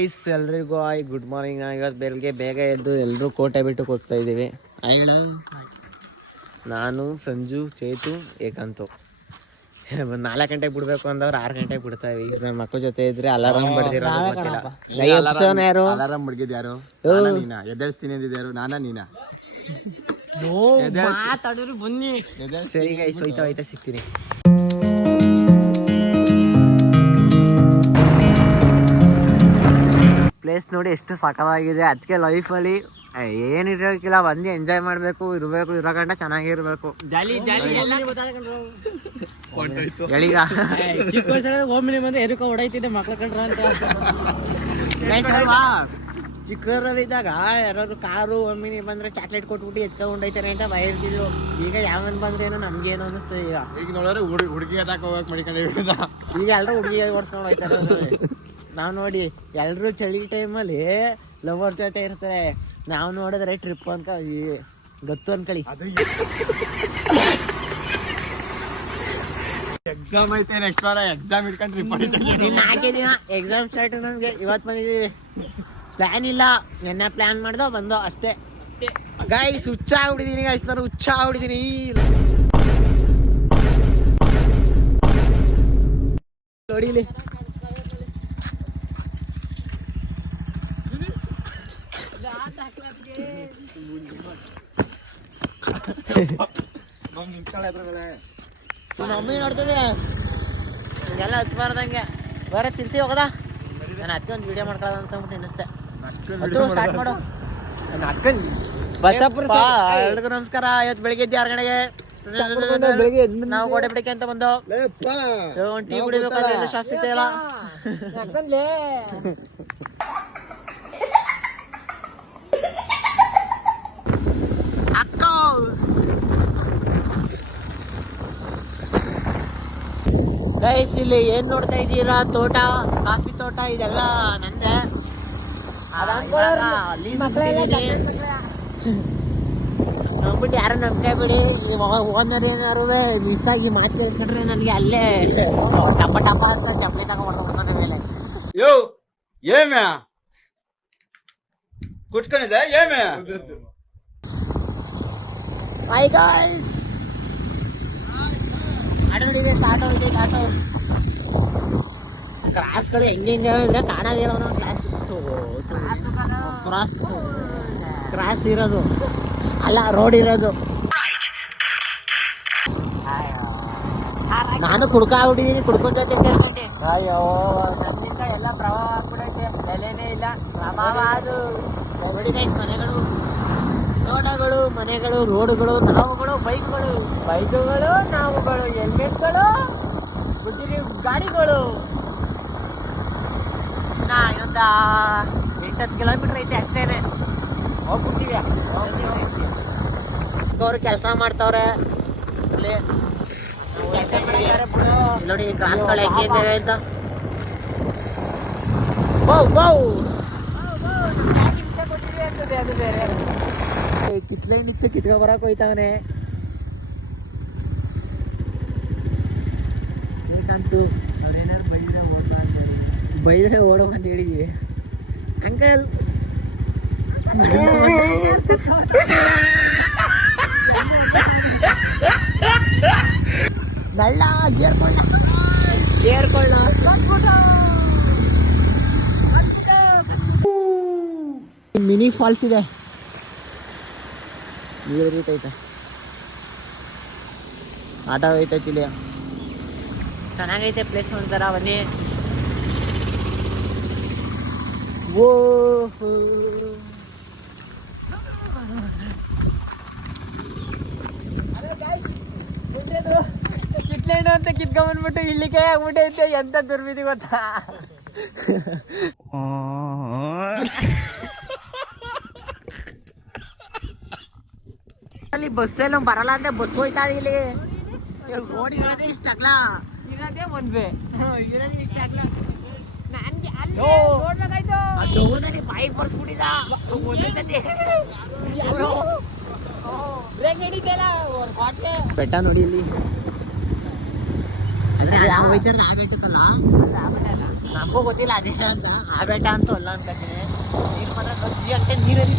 ಎಲ್ರಿಗೂ good morning. ಇವತ್ತು ಬೆಳಗ್ಗೆ ಬೇಗ ಎದ್ದು ಎಲ್ಲರೂ ಕೋಟೆ ಬಿಟ್ಟು ಹೋಗ್ತಾ ಇದ್ದೀವಿ. ನಾನು, ಸಂಜು, ಚೇತು, ಏಕಾಂತು 4 ಗಂಟೆಗೆ ಬಿಡ್ಬೇಕು ಅಂದವ್ರು 6 ಗಂಟೆಗೆ ಬಿಡ್ತಾ ಇವಿ. ನನ್ನ ಮಕ್ಕಳ ಜೊತೆ ಇದ್ರೆ ಅಲಾರಾಮ್ ಬಡ್ದಿರೋದು ಗೊತ್ತಿಲ್ಲ. ಅಲಾರಾಮ್ ಬಡ್ಗಿದ್ ಯಾರು? ನೀನಾ? ಎದ್ದೇಳಿಸ್ತೀನಿ ಅಂದಿದ್ಯಾರು? ನಾನಾ ನೀನಾ? ಬನ್ನಿ. ಸರಿ ಗೈಸ್, ಹೋಯ್ತಾ ಸಿಗ್ತೀನಿ. ಪ್ಲೇಸ್ ನೋಡಿ ಎಷ್ಟು ಸಖತ್ತಾಗಿದೆ. ಅದಕ್ಕೆ ಲೈಫಲ್ಲಿ ಏನಿರೋಕ್ಕಿಲ್ಲ, ಬಂದು ಎಂಜಾಯ್ ಮಾಡಬೇಕು, ಇರಬೇಕು, ಇರೋ ಗಂಟ ಚೆನ್ನಾಗಿರ್ಬೇಕು. ಎಳಿಗ ಚಿಕ್ಕ ವಯಸ್ಸಲ್ಲಿ ಹೋಮ್ಲಿ ಬಂದು ಎದಕ್ಕೆ ಹೊಡೈತಿದ್ದೆ ಮಕ್ಳ ಕಂಡ್ರ ಅಂತ. ಚಿಕ್ಕವರಲ್ಲಿದ್ದಾಗ ಯಾರಾದ್ರು ಕಾರು ಒಮ್ಮಿನಿ ಬಂದ್ರೆ ಚಾಕ್ಲೇಟ್ ಕೊಟ್ಬಿಟ್ಟು ಎತ್ಕೊಂಡು ಹೊಂಡೈತಾರೆ ಅಂತ ಭಯ ಇರ್ತಿದ್ರು. ಈಗ ಯಾವನ್ ಬಂದ್ರೇನು ನಮ್ಗೇನು ಅನ್ನಿಸ್ತದೆ. ಈಗ ನೋಡಿದ್ರೆ ಹುಡುಗಿ ಅದಾಕ ಹೋಗಕ್ ಮಾಡಿಕೊಂಡು ಈಗ ಎಲ್ಲರೂ ಹುಡುಗಿ ಓಡಿಸ್ಕೊಂಡು ಹೋಗ್ತಾರೆ. ನಾವು ನೋಡಿ ಎಲ್ಲರೂ ಚಳಿ ಟೈಮಲ್ಲಿ ಲವರ್ ಜೊತೆ ಇರ್ತಾರೆ. ನಾವು ನೋಡಿದ್ರೆ ಟ್ರಿಪ್ ಅಂತ ಗೊತ್ತು ಅನ್ಕಳಿ. ಎಕ್ಸಾಮ್ ಐತೆ, ನೆಕ್ಸ್ಟ್ ವಾರ ಎಕ್ಸಾಮ್ ಇಟ್ಕೊಂಡು ಟ್ರಿಪ್ ಇನ್ನು 4 ದಿನ ಎಕ್ಸಾಮ್ ಸ್ಟಾರ್ಟ್. ನಮ್ಗೆ ಇವತ್ತು ಬಂದಿದ್ದೀವಿ. ಪ್ಲಾನ್ ಇಲ್ಲ, ನೆನ್ನೆ ಪ್ಲಾನ್ ಮಾಡ್ದೋ ಬಂದೋ ಅಷ್ಟೇ. ಗೈಸ್ ಹುಚ್ಚ ಆಗ್ಬಿಟ್ಟಿದೀನಿ. ಗೈಸ್ ನಾನು ಹುಚ್ಚ ಆಗ್ಬಿಟ್ಟಿದೀನಿ. ನೋಡಿಲಿ ಮಮ್ಮಿ ನೋಡ್ತದೆ ಹಿಂಗೆಲ್ಲ ಹಚ್ಬಾರ್ದಂಗೆ. ಬೇರೆ ತಿರ್ಸಿ ಹೋಗದ. ನಾನು ಅದಕ್ಕೆ ಒಂದು ವಿಡಿಯೋ ಮಾಡ್ಕೊಳ್ಳೋದು ಅಂತ ಅಂದ್ಬಿಟ್ಟು ಅನ್ನಿಸ್ತೆ. ಸ್ಟಾರ್ಟ್ ಮಾಡು. ಎಲ್ರಿಗೂ ನಮಸ್ಕಾರ. ಇವತ್ತು ಬೆಳಿಗ್ಗೆ 6 ಗಂಟೆಗೆ ನಾವು ಗೋಡೆ ಬಿಡಕ್ಕೆ ಅಂತ ಬಂದು ಒಂದು ಟೀ ಕುಡಿಬೇಕು. ಶಾಪ್ ಸಿಗ್ತಾಯಿಲ್ಲ. ಗೈಸ್ ಇಲ್ಲಿ ಏನ್ ನೋಡ್ತಾ ಇದ್ದೀರಾ? ತೋಟ, ಕಾಫಿ ತೋಟ, ಇದೆಲ್ಲ ನಂದೆ. ನೋಡ್ಬಿಟ್ಟು ಯಾರು ನಂಬಿಕೆ ಬಿಡಿ. ಓನರ್ ಏನಾರು ಮಿಸ್ ಆಗಿ ಮಾತು ಕೇಳಿಸ್ಕೊಂಡ್ರೆ ನನಗೆ ಅಲ್ಲೇ ಟಪ ಟಪ ಅಂತ ಚಪ್ಪಲಿ ತಗೊಂಡ್ಬರ್ತಾರೆ ಮೇಲೆ. ಯೋ ಏಮ್ಯಾ ಕುಟ್ಕೊಂಡಿದೆ ಏಮ್ಯಾ. ಹಾಯ್ ಗಾಯ್ಸ್, ಆಟೋ ನೋಡಿದೆ. ಆಟೋ ಕ್ರಾಸ್ಗಳು ಹೆಂಗೆ ಇದ್ರೆ ಕಾಣೋದಿಲ್ಲ. ಕ್ರಾಸ್ ಇರೋದು ಅಲ್ಲ, ರೋಡ್ ಇರೋದು. ನಾನು ಕುಡ್ಕೊಂಡ್ಬಿಟ್ಟಿದ್ದೀನಿ. ಕುಡ್ಕೊಂಡ್ ಜೊತೆ ಸೇರ್ಕೊಂಡೆ. ಅಯ್ಯೋ ನನ್ನಿಂದ ಎಲ್ಲ ಪ್ರಭಾವ ಆಗ್ಬಿಡೈತೆ. ಬೆಲೆನೇ ಇಲ್ಲ. ಪ್ರಭಾವ ಅದು ನೋಡಿ ಗೈಸ್. ಮನೆಗಳು, ತೋಟಗಳು, ಮನೆಗಳು, ರೋಡುಗಳು, ನಾವುಗಳು, ಬೈಕ್ಗಳು, ನಾವುಗಳು, ಹೆಲ್ಮೆಟ್ಗಳು, ಗುಜರಿ ಗಾಡಿಗಳು. ಇನ್ನೊಂದು 8-10 ಕಿಲೋಮೀಟರ್ ಐತೆ ಅಷ್ಟೇನೆ. ಹೋಗ್ಬಿಡ್ತೀವಿ. ಅವ್ರು ಕೆಲಸ ಮಾಡ್ತಾವ್ರೆ. ನೋಡಿ ಕ್ರಾಸ್ಗಳು ಹೆಂಗಿದೆ ಅಂತ. ಅದು ಬೇರೆ ಕಿತ್ಕೊ ಬರಕ್ ಹೋಯ್ತವನೆ. ಬೇಕಂತೂ ಅವ್ರೇನಾದ್ರು ಬೈದ್ರೆ ಓಡೋ ಅಂತ ಹೇಳಿದ್ವಿ. ಅಂಕಲ್ ನಳ್ಳ ಗೇರ್ಕೊಳ್ಳ ಮಿನಿ ಫಾಲ್ಸ್ ಇದೆ. ನೀರು ಹರಿತೈತೆ. ಆಟ ಹೋಯ್ತೈತಿ ಇಲ್ಲಿ. ಚೆನ್ನಾಗೈತೆ ಪ್ಲೇಸ್ ಒಂಥರ. ಬನ್ನಿ. ಕಿತ್ಲೇನು ಅಂತ ಕಿತ್ಕೊಂಡ್ಬಂದ್ಬಿಟ್ಟು ಇಲ್ಲಿಗೆ ಆಗ್ಬಿಟ್ಟೈತೆ. ಎಂತ ದುರ್ವಿಧಿ ಗೊತ್ತಾ? ಅಲ್ಲಿ ಬಸ್ ಎಲ್ಲ ಬರಲ್ಲ ಅಂದ್ರೆ ಬಸ್ ಹೋಯ್ತಾಳೆ. ಇಲ್ಲಿ ರೋಡ್ ಇರೋದೇ ಇಷ್ಟ ಆಗ್ಲ, ಇರೋದೇ ಒಂದ್ವೇ ಇರೋದೇ ಇಷ್ಟ ಆಗ್ಲ. ನನ್ಗೆ ಅಲ್ಲಿ ಅದು ನನಗೆ ಬಾಯಿಗೆ ಬರ್ಸ್ಬಿಟ್ಟಿದ. ಬೆಟ್ಟ ನೋಡಿ ಇಲ್ಲಿ. ಅಂದ್ರೆ ಹೋಯ್ತಾರಲ್ಲ ಆ ಬೆಟ್ಟಕ್ಕಲ್ಲ, ನಮಗೂ ಗೊತ್ತಿಲ್ಲ ಅದೇ ಅಂತ ಆ ಬೆಟ್ಟ ಅಂತೂ ಅಲ್ಲ ಅನ್ಕೊಂತೀನಿ. ನೀರು ಮಾತ್ರ ಗಟ್ಟಿ ಅಂತ ನೀರಲ್ಲಿ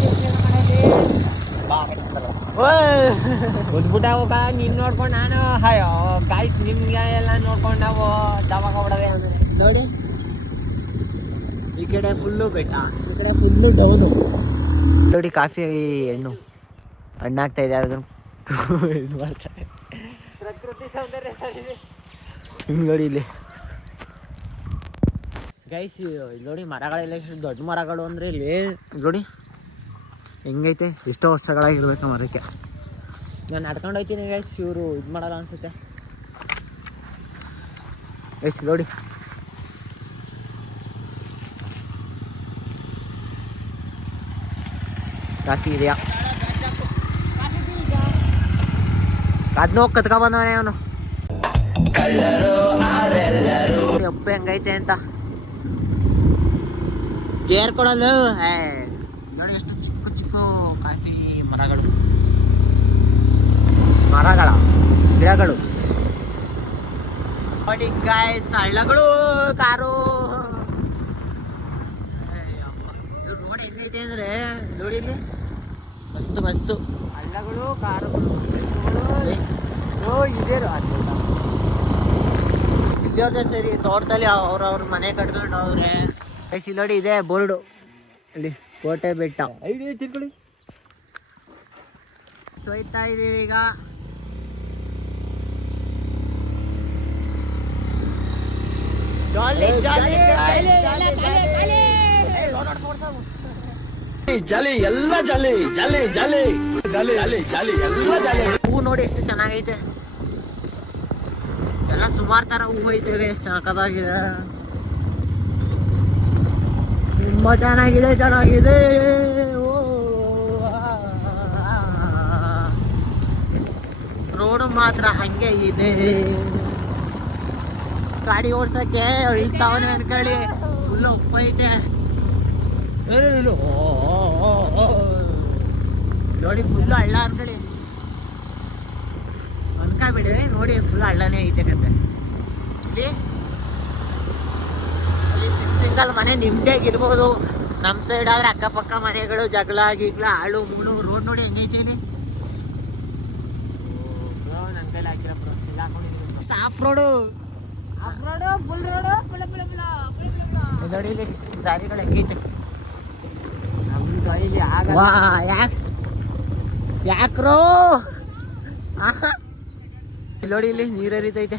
ಉದ್ಬಿಟ್ಟಾವಕ್ಕ ನೀನ್ ನೋಡ್ಕೊಂಡು ನಾನು ಅಯ್ಯೋ ಗಾಯ್ಸ್ ನಿಮ್ಗೆ ಎಲ್ಲ ನೋಡ್ಕೊಂಡು ನಾವು ದವಾಗ ಹೊಡದೆ ಅಂದ್ರೆ ನೋಡಿ ಈ ಕಡೆ ಫುಲ್ಲು ಬೆಟ್ಟ, ಈ ಕಡೆ ಫುಲ್ಲು ಡೌನು. ನೋಡಿ ಕಾಫಿ ಹಣ್ಣು ಹಣ್ಣಾಗ್ತಾ ಇದೆ, ಅದನ್ನು ಇದು ಮಾಡ್ತಾರೆ. ಪ್ರಕೃತಿ ಸೌಂದರ್ಯ ಸರಿ ನೋಡಿ ಇಲ್ಲಿ ಗೈಸ್. ಇಲ್ಲಿ ನೋಡಿ ಮರಗಳೆಲ್ಲ ಎಷ್ಟು ದೊಡ್ಡ ಮರಗಳು ಅಂದರೆ ಇಲ್ಲಿ ನೋಡಿ ಹೆಂಗೈತೆ, ಎಷ್ಟೋ ವರ್ಷಗಳಾಗಿರ್ಬೇಕು ಮರಕ್ಕೆ. ನಾನು ನಡ್ಕೊಂಡು ಹೋಗ್ತೀನಿ ಗೈಸ್, ಇವರು ಇದು ಮಾಡಲ್ಲ ಅನ್ಸುತ್ತೆ ಗೈಸ್. ನೋಡಿ ಕಾಫಿ ಇದೆಯಾ? ಅದನ್ನ ಹೋಗಿ ಕತ್ಕೊ ಬಂದವನೇ ಅವನು. ಅಪ್ಪ ಹೆಂಗೈತೆ ಅಂತ ಕೇರ್ ಕೊಡಲು. ನೋಡಿ ಎಷ್ಟು ಚಿಕ್ಕ ಚಿಕ್ಕ ಕಾಫಿ ಮರಗಳು, ಗಿಡಗಳು. ನೋಡಿ ಗಾಯ್ಸ್ ಹಳ್ಳಗಳು, ಕಾರು. ರೋಡ್ ಹೆಂಗೈತೆ ಅಂದ್ರೆ ನೋಡಿ ಇಲ್ಲಿ ಮಸ್ತು ಮಸ್ತು ಹಳ್ಳಗಳು, ಕಾರುಗಳು, ಸಿದ್ಧಾರ್ಥ ಸರಿ ತೋಟದಲ್ಲಿ ಅವ್ರವ್ರ ಮನೆ ಕಟ್ಕೊಂಡು ಅವ್ರೆ. ಇಲ್ಲಿ ನೋಡಿ ಇದೆ ಬೋರ್ಡು, ಅಲ್ಲಿ ಕೋಟೆ ಬೆಟ್ಟ ಐಡಿಯಾ ಚಿರ್ಕೊಳ್ಳಿ. ಸೋಯ್ತಾ ಇದೀವಿ ಈಗ. ಜಾಲಿ ಜಾಲಿ ಜಾಲಿ ಎಲ್ಲ ಜಾಲಿ ಜಾಲಿ ಜಾಲಿ ಜಾಲಿ ಜಾಲಿ ಜಾಲಿ ಎಲ್ಲ ಜಾಲಿ. ಹೂ ನೋಡಿ ಎಷ್ಟು ಚೆನ್ನಾಗೈತೆ, ಎಲ್ಲ ಸುಮಾರು ತರ ಹೂವು ಐತೆ, ಸಾಕದಾಗಿದೆ, ತುಂಬಾ ಚೆನ್ನಾಗಿದೆ ಚೆನ್ನಾಗಿದೆ. ರೋಡ್ ಮಾತ್ರ ಹಂಗೆ ಇದೆ, ಗಾಡಿ ಓಡ್ಸಕ್ಕೆ ಇಳ್ತಾವನೆ ಅನ್ಕೊಳ್ಳಿ, ಫುಲ್ ಉಪ್ಪ ಐತೆ ನೋಡಿ, ಫುಲ್ಲು ಹಳ್ಳ ಅನ್ಕೊಳ್ಳಿ ಅನ್ಕೊಬಿಡಿ. ನೋಡಿ ಫುಲ್ ಹಳ್ಳನೇ ಐತೆ ಕತೆ. ಇಲ್ಲಿ ಸಿಂಗಲ್ ಮನೆ ನಿಮ್ದೇಗಿರ್ಬೋದು, ನಮ್ಮ ಸೈಡ್ ಆದ್ರೆ ಅಕ್ಕಪಕ್ಕ ಮನೆಗಳು ಜಗಳ ಗಿಗ್ಲ ಹಾಳು ಮೂಳು. ರೋಡ್ ನೋಡಿ ಹೆಂಗೈತೀನಿ, ನನ್ನ ಕೈಲಿ ಹಾಕಿರೋ ಸಾಫ್ ರೋಡು, ಫುಲ್ ರೋಡು. ನೋಡಿ ಇಲ್ಲಿ ದಾರಿಗಳು ಹೆಂಗೈತೆ. ಯಾಕ್ರೋ ನೋಡಿ ಇಲ್ಲಿ ನೀರು ಹರಿತೈತೆ,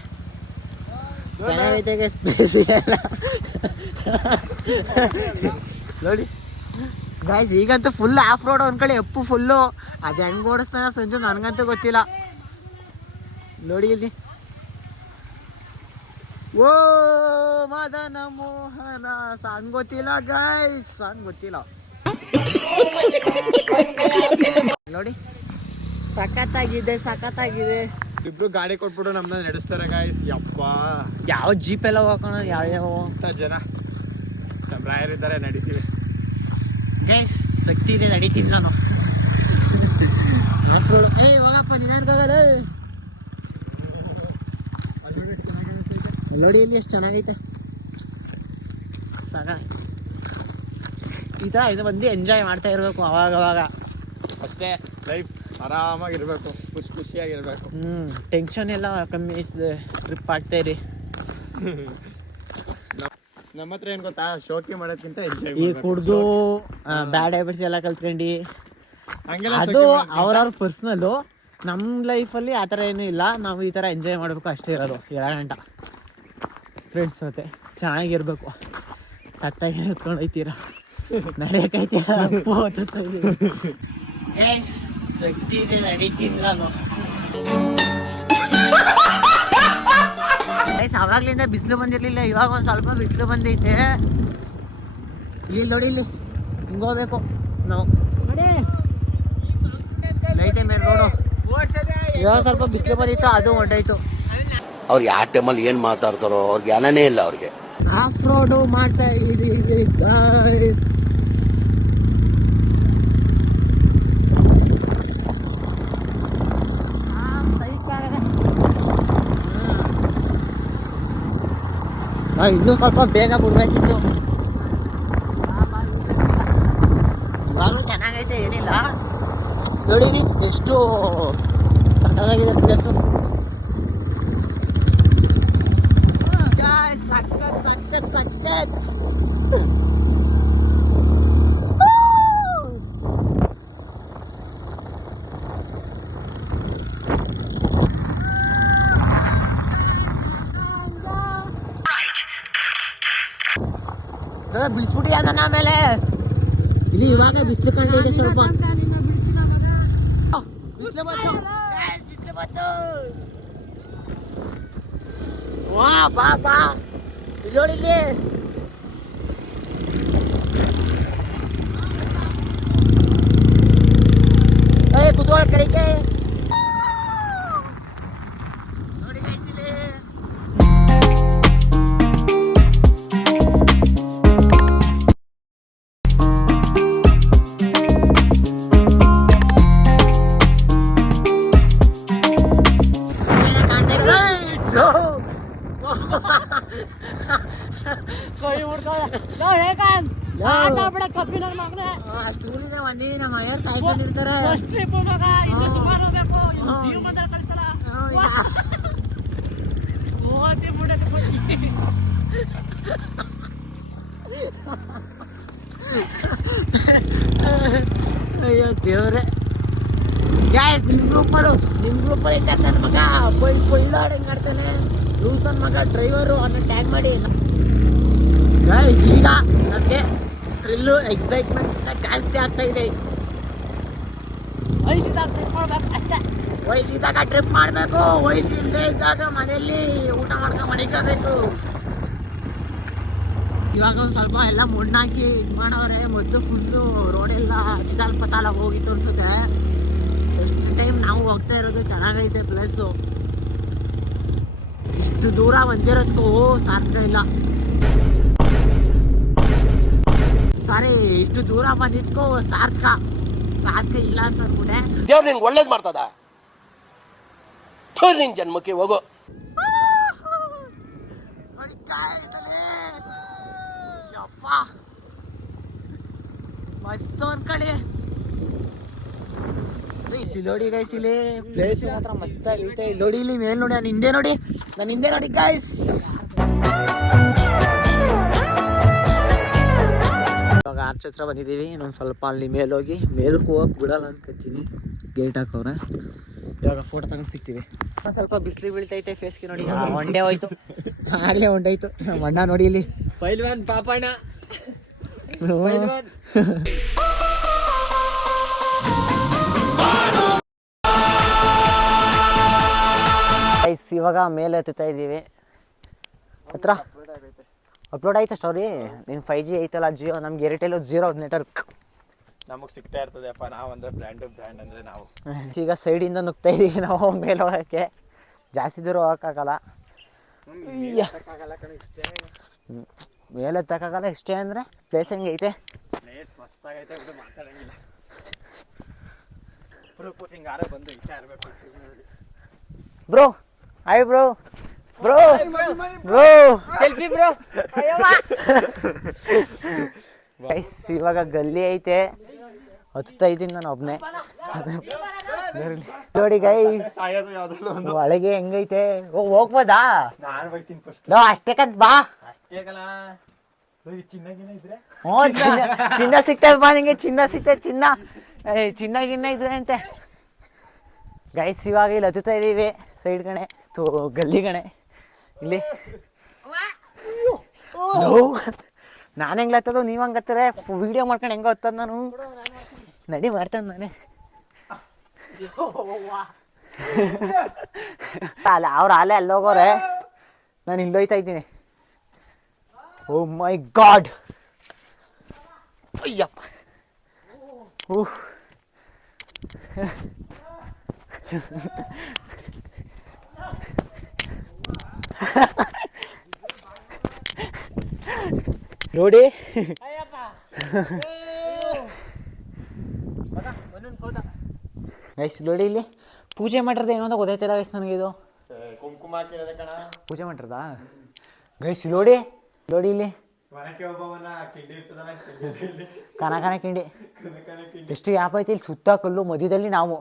ಚೆನ್ನಾಗೈತೆ ಸ್ಪೇಸ್ ಎಲ್ಲ ನೋಡಿ ಗಾಯ್ಸ್. ಈಗಂತೂ ಫುಲ್ ಆಫ್ ರೋಡ್ ಅನ್ಕೊಳ್ಳಿ, ಅಪ್ಪು ಫುಲ್ಲು. ಅದು ಹೆಂಗ್ ಓಡಿಸ್ತಾನ ಸಂಜು ನನಗಂತೂ ಗೊತ್ತಿಲ್ಲ. ನೋಡಿ ಇಲ್ಲಿ ಓ ಮದನ ಮೋಹನ ಸಾಂಗ್ ಗೊತ್ತಿಲ್ಲ ಗಾಯ್ಸ್, ಸಾಂಗ್ ಗೊತ್ತಿಲ್ಲ. ನೋಡಿ ಸಖತ್ತಾಗಿದೆ ಸಖತ್ತಾಗಿದೆ. ಇಬ್ರು ಗಾಡಿ ಕೊಟ್ಬಿಟ್ಟು ನಮ್ನ ನಡೆಸ್ತಾರೆ ಗಾಯ್ಸ್. ಯಪ್ಪ ಯಾವ ಜೀಪ್ ಎಲ್ಲ ಹೋಗೋಣ, ಯಾವ್ಯಾವ ಜನ ನಮ್ಮ ರಾಯರಿದ್ದಾರೆ, ನಡೀತೀವಿ ಗೈಸ್. ಶಕ್ತಿ ಇದೆ, ನಡೀತೀನಿ ನಾನು. ಹೋಗಪ್ಪ ನಿನ್ನಾಡ್ಕೋಗಲ್ಲ. ನೋಡಿ ಇಲ್ಲಿ ಎಷ್ಟು ಚೆನ್ನಾಗೈತೆ, ಸಾಕ. ಈ ಥರ ಇದು ಬಂದು ಎಂಜಾಯ್ ಮಾಡ್ತಾ ಇರಬೇಕು ಅವಾಗ ಅಷ್ಟೇ. ಲೈಫ್ ಆರಾಮಾಗಿರ್ಬೇಕು, ಖುಷಿಯಾಗಿರ್ಬೇಕು. ಟೆನ್ಷನ್ ಎಲ್ಲ ಕಮ್ಮಿ ಟ್ರಿಪ್ ಆಗ್ತಾ ಇರಿ. ನಮ್ಮ ಹತ್ರ ಏನ್ ಗೊತ್ತಾ, ಶೋಕಿ ಮಾಡೋದ್ಕಿಂತ ಎಂಜಾಯ್ ಈ ಕುಡ್ದು ಬ್ಯಾಡ್ ಹ್ಯಾಬಿಟ್ಸ್ ಎಲ್ಲ ಕಲ್ತ್ಕೊಂಡು ಹಂಗೆಲ್ಲ ಅದು ಅವ್ರವ್ರ ಪರ್ಸ್ನಲ್ಲು. ನಮ್ಮ ಲೈಫಲ್ಲಿ ಆ ಥರ ಏನೂ ಇಲ್ಲ, ನಾವು ಈ ಥರ ಎಂಜಾಯ್ ಮಾಡಬೇಕು ಅಷ್ಟೇ ಇರೋದು. 2 ಗಂಟೆ ಫ್ರೆಂಡ್ಸ್ ಜೊತೆ ಚೆನ್ನಾಗಿರ್ಬೇಕು. ಸತ್ತಾಗಿ ಎತ್ಕೊಂಡು ಹೋಯ್ತೀರ, ನಡೆಯೋಕೈತೆ ಶಕ್ತಿ ಇದೆ, ನಡೀತೀನಿ ನಾನು. ಅವಾಗ್ಲಿಂದ ಬಿಸಿಲು ಬಂದಿರ್ಲಿಲ್ಲ, ಇವಾಗ ಒಂದು ಸ್ವಲ್ಪ ಬಿಸಿಲು ಬಂದೈತೆ. ಇಲ್ಲಿ ನೋಡಿ, ಇಲ್ಲಿ ಹಿಂಗೆ ಹೋಗ್ಬೇಕು ನಾವು. ಐತೆ ಮೇಲೆ ರೋಡು. ಇವಾಗ ಸ್ವಲ್ಪ ಬಿಸಿಲು ಬಂದಿತ್ತು, ಅದು ಹೊಂಟೋಯ್ತು. ಅವ್ರು ಯಾವ ಟೈಮಲ್ಲಿ ಏನ್ ಮಾತಾಡ್ತಾರೋ ಅವ್ರಿಗೆ ಜ್ಞಾನನೇ ಇಲ್ಲ ಅವ್ರಿಗೆ. ಆಫ್ ರೋಡು ಮಾಡ್ತಾ ಇದೀವಿ ಗಾಯ್ಸ್. ಇನ್ನೂ ಸ್ವಲ್ಪ ಬೇಗ ಬಿಡ್ಬೇಕಿತ್ತು. ಇವಾಗಲೂ ಚೆನ್ನಾಗೈತೆ, ಏನಿಲ್ಲ. ನೋಡಿ ಎಷ್ಟು ಸಕ್ಕತ್ತಾಗಿದೆ ಪ್ಲೇಸು. ಸಖತ್ ಸಖತ್ ಸಖತ್. ಬಿಡಿಸ್ಬಿಟ್ಟಿ ಅದನ್ನ ಆಮೇಲೆ ಇಲ್ಲಿ ಇವಾಗ ಬಿಸಿಲು ಕಂಡಿದೆ ಸ್ವಲ್ಪ. ಬಿಸಿಲು ಬಂತು, ಬಿಸಿಲು ಬಂತು. ವಾ ಬಾ ಬಾ ಇಲ್ಲಿ ನೋಡಿ, ಇಲ್ಲಿ ಕುತ್ಕೊಳ್ಳೋ ಕಡೆಗೆ ನೋಡಿ guys ಇಲ್ಲಿ. ಕಬ್ಬಿನ ಮಗನೇ ಅಷ್ಟು ಊರಿನ ಒಂದೇ ನಮ್ಮ ಮನೆಯವ್ರು ಕಾಯ್ಕೊಂಡಿರ್ತಾರೆ. ಫಸ್ಟ್ ಟ್ರಿಪ್ ಮಗ, ಇನ್ನು ಸುಮಾರು ಹೋಗ್ಬೇಕು. ಜೀವ ಬಂದ ಕಳ್ಸಲ್ಲ. ಮೂವತ್ತಿ ಮೂಡಕ್ಕೆ ಅಯ್ಯೋ ದೇವ್ರೆ. ಗ್ಯಾಸ್ ನಿಮ್ಮ ಗ್ರೂಪಲ್ಲಿ ಇದ್ದ ನನ್ನ ಮಗ ಪೊಳ್ಳಾಡ್ ಹೆಂಗ್ ಆಡ್ತಾನೆ. ಲೂಸ್ ನನ್ನ ಮಗ ಡ್ರೈವರು ಅವನ್ನ ಟ್ಯಾಗ್ ಮಾಡಿ. ಗ್ಯಾಸ್ ಈಗ ನಮಗೆ ಥ್ರಿಲ್ಲು ಎಕ್ಸೈಟ್ಮೆಂಟ್ ಜಾಸ್ತಿ ಆಗ್ತಾ ಇದೆ. ವಯಸ್ಸಿದಾಗ ಟ್ರಿಪ್ ಮಾಡ್ಬೇಕು ಅಷ್ಟೇ. ವಯಸ್ಸಿದ್ದಾಗ ಟ್ರಿಪ್ ಮಾಡಬೇಕು, ವಯಸ್ಸಿಲ್ಲದೆ ಇದ್ದಾಗ ಮನೆಯಲ್ಲಿ ಊಟ ಮಾಡ್ಕೊಂಡು ಮಡಿಕೋಬೇಕು. ಇವಾಗ ಒಂದು ಸ್ವಲ್ಪ ಎಲ್ಲ ಮಣ್ಣಾಕಿ ಇದು ಮಾಡವ್ರೆ. ಮೊದಲು ಫುಲ್ಲು ರೋಡೆಲ್ಲ ಚಿತಾಲ್ ಪತಾಲ ಹೋಗಿತ್ತು ಅನ್ಸುತ್ತೆ. ಎಷ್ಟು ಟೈಮ್ ನಾವು ಹೋಗ್ತಾ ಇರೋದು. ಚೆನ್ನಾಗೈತೆ ಪ್ಲೇಸು. ಇಷ್ಟು ದೂರ ಬಂದಿರೋದಕ್ಕೂ ಸಾರ್ಥಕ ಇಲ್ಲ. ಸಾರಿ, ಇಷ್ಟು ದೂರ ಬಂದಿದ್ಕೋ ಸಾರ್ಥಕ ಇಲ್ಲ ಅಂತ ಅನ್ಬಿಟ್ಟೆ. ದೇವ್ರು ನಿನ್ಗೆ ಒಳ್ಳೇದು ಮಾಡ್ತದ, ನಿನ್ ಜನ್ಮಕ್ಕೆ ಹೋಗೋ. ನೋಡಿ ಯಪ್ಪ ಮಸ್ತ್ ಅನ್ಕಳಿ. ನೋಡಿ ಗೈಸ್, ಇಲ್ಲಿ ಪ್ಲೇಸ್ ಮಾತ್ರ ಮಸ್ತ್ ಆಗೈತೆ. ಇಲ್ಲಿ ನೋಡಿ, ಇಲ್ಲಿ ಮೇಲ್ ನೋಡಿ, ನಾನು ಹಿಂದೆ ನೋಡಿ ಗೈಸ್. ಇವಾಗ ಆರ್ಚ್ ಹತ್ರ ಬಂದಿದ್ದೀವಿ. ಇನ್ನೊಂದು ಸ್ವಲ್ಪ ಅಲ್ಲಿ ಮೇಲೋಗಿ ಮೇಲಕ್ಕೆ ಹೋಗಕ್ಕೆ ಬಿಡಲ್ಲ ಅನ್ಕೋತೀನಿ, ಗೇಟ್ ಹಾಕವ್ರೆ. ಇವಾಗ ಫೋಟೋ ತಗೊಂಡು ಸಿಗ್ತೀವಿ. ಸ್ವಲ್ಪ ಬಿಸಿಲು ಬೀಳ್ತೈತೆ ಫೇಸ್ಗೆ ನೋಡಿ. ಒಂಡೆ ಹೋಯ್ತು, ಆಗ್ಲೇ ಹೊಂಡೋಯ್ತು ನಮ್ಮ ಅಣ್ಣ ನೋಡಿ. ಇಲ್ಲಿ ಪೈಲ್ವಾನ್ ಪಾಪಣ್ಣ ಇವಾಗ ಮೇಲೆ ಹತ್ತುತ್ತಾ ಇದ್ದೀವಿ. ಹತ್ರ ಅಪ್ಲೋಡ್ ಆಯ್ತಾ ಸ್ಟೋರಿ? ನಿನ್ 5G ಐತಲ್ಲ ಜಿಯೋ, ನಮ್ಗೆ ಏರ್ಟೆಲ್ 0 ನೆಟ್ವರ್ಕ್. ನಮಗೆ ಸಿಗ್ತಾ ಇರ್ತದೆಪ್ಪ. ನಾವಂದ್ರೆ ಬ್ರ್ಯಾಂಡ್ ಅಂದ್ರೆ ನಾವು ಈಗ ಸೈಡಿಂದ ನುಗ್ತಾ ಇದೀವಿ ನಾವು ಮೇಲೆ ಹೋಗಕ್ಕೆ. ಜಾಸ್ತಿ ದೂರ ಹೋಗಕ್ಕಾಗಲ್ಲ, ಮೇಲೆ ಎತ್ತಕ್ಕಾಗಲ್ಲ. ಇಷ್ಟೇ ಅಂದ್ರೆ ಪ್ಲೇಸ್ ಹೆಂಗೈತೆ? ಪ್ಲೇಸ್ ಮಸ್ತಾಗೈತೆ, ಮಾತಾಡಂಗಿಲ್ಲ. ಹಿಂಗಾರ ಬಂದು ಇಷ್ಟ ಇರಬೇಕು. Bro hi bro. Bro bro selfie bro. Guys ಇವಾಗ ಗಲ್ಲಿ ಐತೆ, ಹತ್ತುತ್ತಾ ಇದ್ದೀನಿ ನಾನು ಒಬ್ನೇ. ನೋಡಿ ಗೈಸ್ ಒಳಗೆ ಹೆಂಗೈತೆ. ಹೋಗ್ಬೋದಾ? ನೋ ಅಷ್ಟೇಕಂತ ಬಾ. ಹ್ಞೂ ಚಿನ್ನ ಸಿಗ್ತದೆ ಬಾ ನಿಂಗೆ. ಚಿನ್ನ ಸಿಗ್ತದೆ, ಚಿನ್ನ ಗಿನ್ನ ಇದ್ರೆ ಅಂತೆ. ಗೈಸ್ ಇವಾಗ ಇಲ್ಲಿ ಹತ್ತುತ್ತಾ ಇದೀವಿ ಸೈಡ್ ಕಣೆ, ಗಲ್ಲಿ ಕಣೆ. ಇಲ್ಲಿ ನಾನು ಹೆಂಗ್ ಹತ್ತದು, ನೀವು ಹಂಗೆ ಹತ್ತಾರೆ. ವಿಡಿಯೋ ಮಾಡ್ಕೊಂಡು ಹೆಂಗ ಹತ್ತದ ನಾನು. ನಡಿ ಮಾಡ್ತಾನೆ ನಾನೇ. ಅವ್ರು ಅಲ್ಲೇ ಅಲ್ಲೋಗೋರೆ, ನಾನು ಇಲ್ಲೋಯ್ತಾ ಇದ್ದೀನಿ. ಓ ಮೈ ಗಾಡ್, ಅಯ್ಯಪ್ಪ. ನೋಡಿ ಗೈಸ್, ನೋಡಿ ಇಲ್ಲಿ ಪೂಜೆ ಮಾಡಿರೋದು ಏನೋ ಅಂತ ಗೊತ್ತಾಯ್ತಿಲ್ಲ ಗೈಸ್ ನನಗೆ. ಇದು ಕುಂಕುಮ ಹಾಕಿರೋದೆ ಕಣ. ಪೂಜೆ ಮಾಡಿರೋದಾ? ಗೈಸ್ ನೋಡಿ ಇಲ್ಲಿ ಕನ ಕಿಂಡಿ ಎಷ್ಟು ಯಾಪ್ ಐತಿ ಇಲ್ಲಿ ಸುತ್ತ ಕಲ್ಲು ಮಧ್ಯದಲ್ಲಿ ನಾವು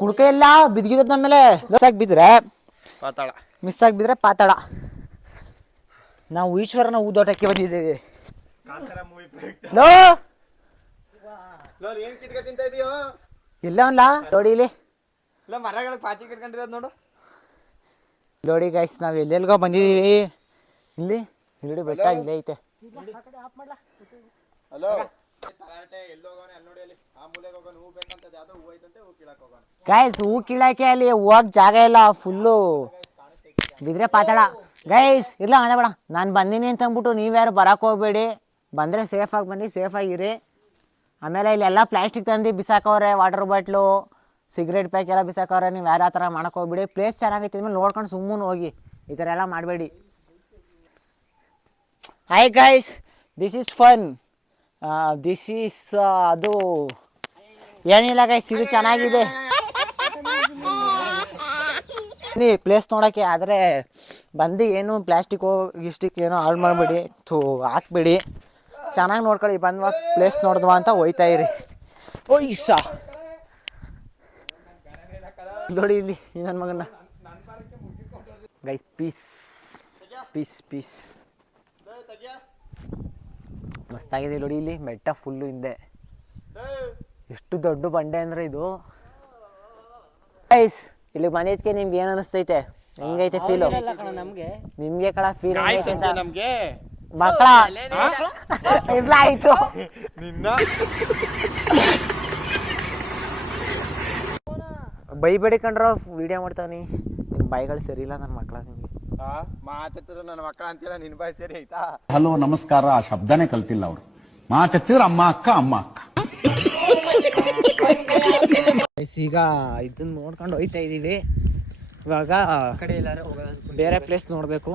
ಕುಡ್ಕ ಎಲ್ಲ ಬಿದ್ಗಿದ ನಮ್ಮೇಲೆ ಮಿಸ್ ಆಗಿ ಬಿದ್ರೆ ಪಾತಾಳ. ನಾವು ಈಶ್ವರನ ಊದೋಟಕ್ಕೆ ಬಂದಿದ್ದೇವೆ. ಇಲ್ಲ ಅಲ್ಲ ನೋಡಿ ಇಲ್ಲಿ ಮರಗಳಿಗೆ ಪಾಚಿ ಕಟ್ಕೊಂಡಿರೋದು ನೋಡು. ನೋಡಿ ಗೈಸ್ ನಾವ್ ಎಲ್ಲೆಲ್ಗೋ ಬಂದಿದೀವಿ. ಇಲ್ಲಿ ಇಲ್ಲಿ ಬೆಟ್ಟ ಇಲ್ಲೇ ಐತೆ. ಹಲೋ ಗೈಸ್ ಹೂ ಕೀಳಕ್ಕೆ ಅಲ್ಲಿ ಹೋಗಕ್ ಜಾಗ ಇಲ್ಲ, ಫುಲ್ಲು ಬಿದ್ರೆ ಪಾತಾಳ. ಗೈಸ್ ಇಲ್ಲ ಬೇಡ, ನಾನು ಬಂದೀನಿ ಅಂತ ಅಂದ್ಬಿಟ್ಟು ನೀವ್ಯಾರು ಬರಕ್ಕೆ ಹೋಗ್ಬೇಡಿ. ಬಂದರೆ ಸೇಫಾಗಿ ಬನ್ನಿ, ಸೇಫಾಗಿರಿ. ಆಮೇಲೆ ಇಲ್ಲೆಲ್ಲ ಪ್ಲಾಸ್ಟಿಕ್ ತಂದು ಬಿಸಾಕವ್ರೆ, ವಾಟರ್ ಬಾಟ್ಲು, ಸಿಗರೇಟ್ ಪ್ಯಾಕ್ ಎಲ್ಲ ಬಿಸಾಕವ್ರೆ. ನೀವು ಯಾರು ಆ ಥರ ಮಾಡಕ್ಕೆ ಹೋಗ್ಬೇಡಿ. ಪ್ಲೇಸ್ ಚೆನ್ನಾಗೈತಿ, ಇದ್ಮೇಲೆ ನೋಡ್ಕೊಂಡು ಸುಮ್ಮನೆ ಹೋಗಿ, ಈ ಥರ ಎಲ್ಲ ಮಾಡಬೇಡಿ. Hi guys, this is fun. This is ಅದು ಏನಿಲ್ಲ ಗೈಸ್, ಇದು ಚೆನ್ನಾಗಿದೆ ಪ್ಲೇಸ್ ನೋಡೋಕ್ಕೆ. ಆದರೆ ಬಂದು ಏನು ಪ್ಲಾಸ್ಟಿಕ್ಕು ಗಿಸ್ಟಿಕ್ ಏನೋ ಹಾಳು ಮಾಡಬೇಡಿ, ಹಾಕ್ಬೇಡಿ. ಚೆನ್ನಾಗಿ ನೋಡ್ಕೊಳ್ಳಿ. ಬಂದ್ವಾ ಪ್ಲೇಸ್ ನೋಡಿದ್ವಾ ಅಂತ ಹೋಯ್ತಾ ಇರಿ. ಓಯ್ಸ ನೋಡಿ ಇಲ್ಲಿ ನನ್ನ ಮಗನ. ಗೈಸ್ ಪೀಸ್ ಪೀಸ್ ಪೀಸ್ ಮಸ್ತಾಗಿದೆ ನೋಡಿ. ಇಲ್ಲಿ ಬೆಟ್ಟ ಫುಲ್ಲು ಹಿಂದೆ. ಎಷ್ಟು ದೊಡ್ಡ ಬಂಡೆ ಅಂದರೆ ಇದು. ಗೈಸ್ ಇಲ್ಲಿ ಬಂದಿದ್ದಕ್ಕೆ ನಿಮ್ಗೆ ಏನು ಅನಿಸ್ತೈತೆ? ಹೆಂಗೈತೆ ಫೀಲು? ನಿಮ್ಗೆ ಕಳ ಫೀಲ್ ನಮ್ಗೆ ಮಕ್ಕಳ ಇಲ್ಲ ಆಯ್ತು. ಬೈಬೇಡಿ ಕಂಡ್ರ, ವಿಡಿಯೋ ಮಾಡ್ತಾವನಿ. ನಿಮ್ಮ ಬಾಯಿಗಳು ಸರಿ ಇಲ್ಲ ನನ್ನ ಮಕ್ಕಳ. ನಿಮ್ಗೆ ಮಾತಾಡ್ತಿದ್ರು ನನ್ನ ಮಕ್ಕಳ ಅಂತೀರ, ನಿನ್ ಬಾಯಿ ಸರಿ ಆಯ್ತಾ? ಹಲೋ ನಮಸ್ಕಾರ ಆ ಶಬ್ದನೇ ಕಲ್ತಿಲ್ಲ ಅವರು. ಮಾತಾಡ್ತಿದ್ರು ಅಮ್ಮ ಅಕ್ಕ ಅಮ್ಮ ಅಕ್ಕ. ಈಗ ಇದನ್ನ ನೋಡ್ಕೊಂಡು ಹೋಯ್ತಾ ಇದೀವಿ. ಇವಾಗ ಬೇರೆ ಪ್ಲೇಸ್ ನೋಡ್ಬೇಕು.